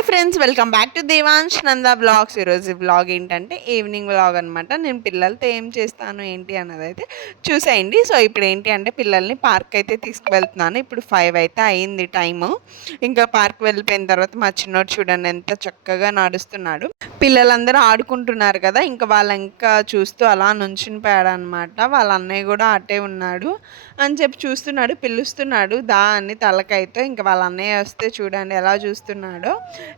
Hi friends, welcome back to Devansh Nanda vlogs. ఈరోజు vlog ఏంటంటే evening vlog అనమాట. నేను పిల్లలతో ఏం చేస్తాను ఏంటి అన్నది అయితే చూసేయండి. సో ఇప్పుడు ఏంటి అంటే పిల్లల్ని పార్క్ అయితే తీసుకువెళ్తున్నాను. ఇప్పుడు 5 అయితే అయింది టైము. ఇంకా పార్క్ వెళ్ళిపోయిన తర్వాత మా చిన్నోడు చూడండి ఎంత చక్కగా నడుస్తున్నాడు. పిల్లలందరూ ఆడుకుంటున్నారు కదా, ఇంకా వాళ్ళ ఇంకా చూస్తూ అలా నుంచుని పోయాడు అనమాట. వాళ్ళ అన్నయ్య కూడా అటే ఉన్నాడు అని చెప్పి చూస్తున్నాడు, పిలుస్తున్నాడు దా అని తలకైతే. ఇంకా వాళ్ళ అన్నయ్య వస్తే చూడండి ఎలా చూస్తున్నాడో.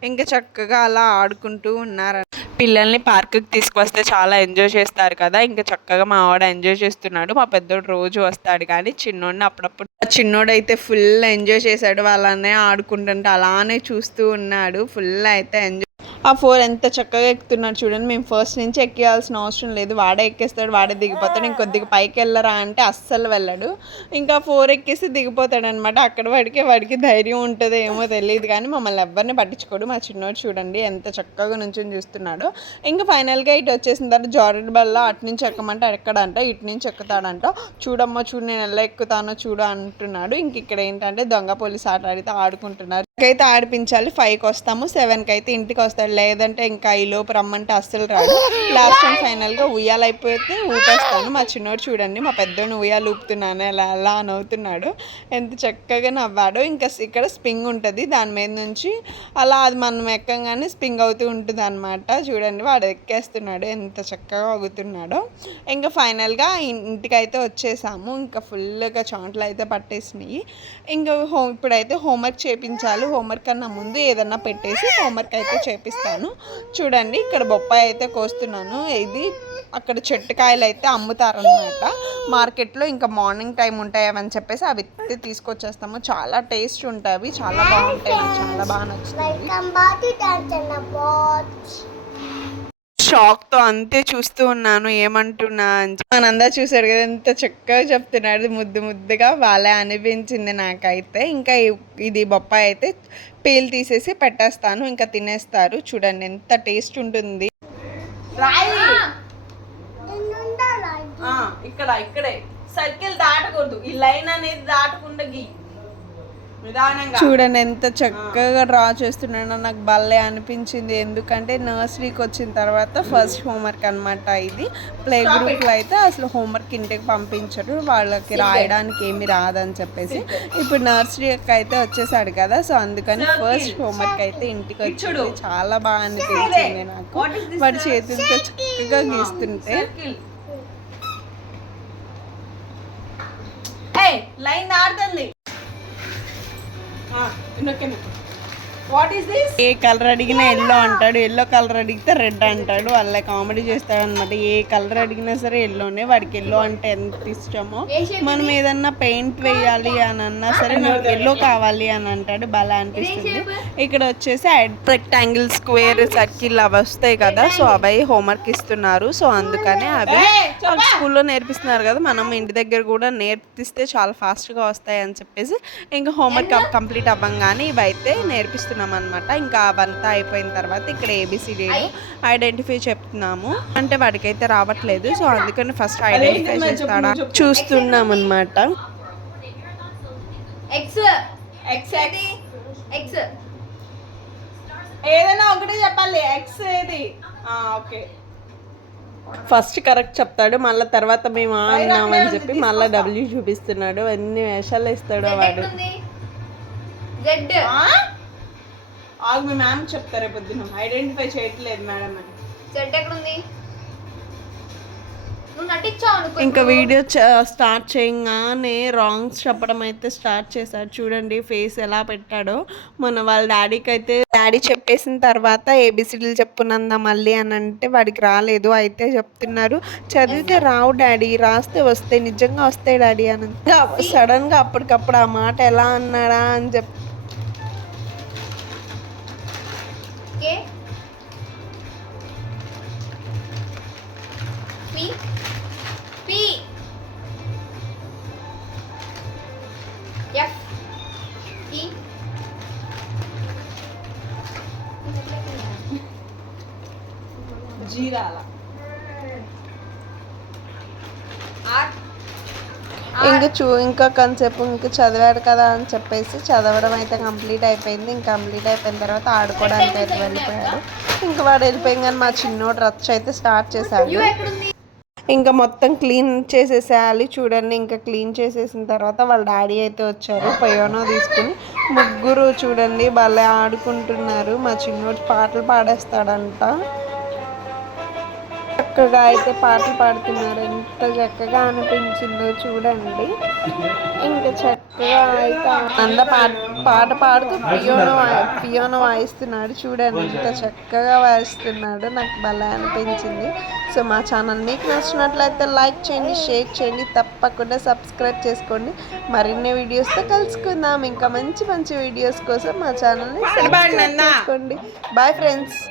ఇంకా చక్కగా అలా ఆడుకుంటూ ఉన్నారు. పిల్లల్ని పార్కుకి తీసుకువస్తే చాలా ఎంజాయ్ చేస్తారు కదా, ఇంకా చక్కగా మా వాడు ఎంజాయ్ చేస్తున్నాడు. మా పెద్దోడు రోజు వస్తాడు కానీ చిన్నోడిని అప్పుడప్పుడు చిన్నోడైతే ఫుల్ ఎంజాయ్ చేశాడు. వాళ్ళనే ఆడుకుంటుంటే అలానే చూస్తూ ఉన్నాడు. ఫుల్ అయితే ఎంజాయ్. ఆ 4 ఎంత చక్కగా ఎక్కుతున్నాడు చూడండి. మేము ఫస్ట్ నుంచి ఎక్కేయాల్సిన అవసరం లేదు, వాడే ఎక్కేస్తాడు, వాడే దిగిపోతాడు. ఇంకొద్దిగా పైకి వెళ్ళరా అంటే అస్సలు వెళ్ళడు. ఇంకా 4 ఎక్కేసి దిగిపోతాడు అనమాట. అక్కడ వాడికి ధైర్యం ఉంటుందో ఏమో తెలియదు కానీ మమ్మల్ని ఎవరిని పట్టించుకోడు. మా చిన్నోడు చూడండి ఎంత చక్కగా నుంచొని చూస్తున్నాడు. ఇంకా ఫైనల్గా ఇటు వచ్చేసిన తర్వాత జారుడు బల్ల అటు నుంచి ఎక్కమంటే ఎక్కడంట, ఇటు నుంచి ఎక్కుతాడంట. చూడమ్మా చూడు నేను ఎలా ఎక్కుతానో చూడు అంటున్నాడు. ఇంక ఇక్కడ ఏంటంటే దొంగ పోలీస్ ఆట ఆడితే ఆడుకుంటున్నారు. అయితే ఆడిపించాలి. 5కి వస్తాము, 7కి అయితే ఇంటికి వస్తాడు. లేదంటే ఇంకా ఈ లోపు రమ్మంటే అస్సలు రాడు. లాస్ట్ టైం ఫైనల్గా ఉయ్యాలు అయిపోతే ఊపేస్తాను. మా చిన్నోడు చూడండి మా పెద్దోడిని ఉయ్యాలు ఊపుతున్నాను అలా అలా నవ్వుతున్నాడు. ఎంత చక్కగా నవ్వాడు. ఇంకా ఇక్కడ స్ప్రింగ్ ఉంటుంది, దాని మీద నుంచి అలా అది మనం ఎక్కగానే స్ప్రింగ్ అవుతూ ఉంటుంది అనమాట. చూడండి వాడు ఎక్కేస్తున్నాడు, ఎంత చక్కగా ఆగుతున్నాడో. ఇంకా ఫైనల్గా ఇంటికి అయితే వచ్చేసాము. ఇంకా ఫుల్గా చాంట్లు అయితే పట్టేసినాయి. ఇంకా ఇప్పుడైతే హోంవర్క్ చేయించాలి. హోంవర్క్ కన్నా ముందు ఏదన్నా పెట్టేసి హోంవర్క్ అయితే చేపిస్తాను. చూడండి ఇక్కడ బొప్పాయి అయితే కోస్తున్నాను. ఇది అక్కడ చెట్టుకాయలు అయితే అమ్ముతారనమాట మార్కెట్లో. ఇంకా మార్నింగ్ టైం ఉంటాయి అని చెప్పేసి అవి తీసుకొచ్చేస్తాము. చాలా టేస్ట్ ఉంటాయి, చాలా బాగుంటాయి, నాకు చాలా బాగా నచ్చుతుంది. షాక్తో అంతే చూస్తూ ఉన్నాను ఏమంటున్నా అని. మనందా చూసారు కదా ఎంత చక్కగా చెప్తున్నాడు, ముద్దుగా వాళ్ళే అనిపించింది నాకైతే. ఇంకా ఇది బొప్పాయి అయితే పీల్ తీసేసి పెట్టేస్తాను, ఇంకా తినేస్తారు. చూడండి ఎంత టేస్ట్ ఉంటుంది. ఇక్కడే సర్కిల్ దాటకూడదు, ఈ లైన్ అనేది దాటకుండా చూడండి ఎంత చక్కగా డ్రా చేస్తున్నాడో. నాకు భలే అనిపించింది, ఎందుకంటే నర్సరీకి వచ్చిన తర్వాత ఫస్ట్ హోంవర్క్ అనమాట ఇది. ప్లే గ్రూప్లో అయితే అసలు హోంవర్క్ ఇంటికి పంపించరు, వాళ్ళకి రాయడానికి ఏమి రాదని చెప్పేసి. ఇప్పుడు నర్సరీకి అయితే వచ్చేసాడు కదా, సో అందుకని ఫస్ట్ హోంవర్క్ అయితే ఇంటికి వచ్చాడు. చాలా బాగా అనిపించింది నాకు, వాడి చేతులతో చక్కగా గీస్తుంటే. లైన్ దాడుతుంది. ఏ కలర్ అడిగినా ఎల్లో అంటాడు, ఎల్లో కలర్ అడిగితే రెడ్ అంటాడు. అలా కామెడీ చేస్తాడు అనమాట. ఏ కలర్ అడిగినా సరే ఎల్లోనే, వాడికి ఎల్లో అంటే ఎంత ఇష్టమో. మనం ఏదన్నా పెయింట్ వేయాలి అని అన్నా సరే నాకు ఎల్లో కావాలి అని అంటాడు. బాగా అనిపిస్తుంది. ఇక్కడ వచ్చేసి రెక్టాంగిల్, స్క్వేర్, సర్కిల్ అవి వస్తాయి కదా, సో అవి హోంవర్క్ ఇస్తున్నారు. సో అందుకనే అవి స్కూల్లో నేర్పిస్తున్నారు కదా, మనం ఇంటి దగ్గర కూడా నేర్పిస్తే చాలా ఫాస్ట్గా వస్తాయి అని చెప్పేసి ఇంకా హోంవర్క్ కంప్లీట్ అవ్వగానే ఇవైతే నేర్పిస్తున్నాం అనమాట. ఇంకా అవంతా అయిపోయిన తర్వాత ఇక్కడ ఏబిసిడీలు ఐడెంటిఫై చెప్తున్నాము. అంటే వాడికైతే రావట్లేదు, సో అందుకని ఫస్ట్ ఐడెంటిఫై చేస్తాడా చూస్తున్నాం అనమాట. ఏదైనా ఒకటే చెప్పాలి, ఎక్స్ ఏది. ఓకే ఫస్ట్ కరెక్ట్ చెప్తాడు, మళ్ళీ తర్వాత మేము అన్నామని చెప్పి మళ్ళీ డబ్ల్యూ చూపిస్తున్నాడు. అన్ని వేషాలు ఇస్తాడు వాడు. మీ మ్యామ్ చెప్తారే పొద్దున, ఐడెంటిఫై చేయట్లేదు మేడం అని. ఇంకా వీడియో స్టార్ట్ చేయగానే రాంగ్స్ చెప్పడం అయితే స్టార్ట్ చేశాడు. చూడండి ఫేస్ ఎలా పెట్టాడో. మన వాళ్ళ డాడీకి అయితే డాడీ చెప్పేసిన తర్వాత ఏబిసిడీలు చెప్పునందా మళ్ళీ అని అంటే వాడికి రాలేదు. అయితే చెప్తున్నారు చదివితే రావు డాడీ, రాస్తే వస్తాయి, నిజంగా వస్తాయి డాడీ అని. సడన్గా అప్పటికప్పుడు ఆ మాట ఎలా అన్నాడా అని చెప్పి జీరాల ఇంకా కొంతసేపు ఇంక చదివాడు కదా అని చెప్పేసి చదవడం అయితే కంప్లీట్ అయిపోయింది. ఇంక కంప్లీట్ అయిపోయిన తర్వాత ఆడుకోవడానికి అయితే వెళ్ళిపోయాడు. ఇంకా వాడు వెళ్ళిపోయిందని మా చిన్నోడు రచ్చ అయితే స్టార్ట్ చేశాడు. ఇంకా మొత్తం క్లీన్ చేసేసేయాలి చూడండి. ఇంకా క్లీన్ చేసేసిన తర్వాత వాళ్ళ డాడీ అయితే వచ్చారు పయోనో తీసుకుని. ముగ్గురు చూడండి భలే ఆడుకుంటున్నారు. మా చిన్నోడు పాటలు పాడేస్తాడంట. చక్కగా అయితే పాటలు పాడుతున్నారు. ఎంత చక్కగా అనిపించిందో చూడండి. ఇంకా చక్కగా అయితే పాట పాడుతూ పియోనో వాయిస్తున్నాడు చూడండి. ఎంత చక్కగా వాయిస్తున్నాడు. నాకు భలే అనిపించింది. సో మా ఛానల్ మీకు నచ్చినట్లయితే లైక్ చేయండి, షేర్ చేయండి, తప్పకుండా సబ్స్క్రైబ్ చేసుకోండి. మరిన్ని వీడియోస్తో కలుసుకుందాం. ఇంకా మంచి మంచి వీడియోస్ కోసం మా ఛానల్ని సబ్స్క్రైబ్ చేసుకోండి. Bye friends.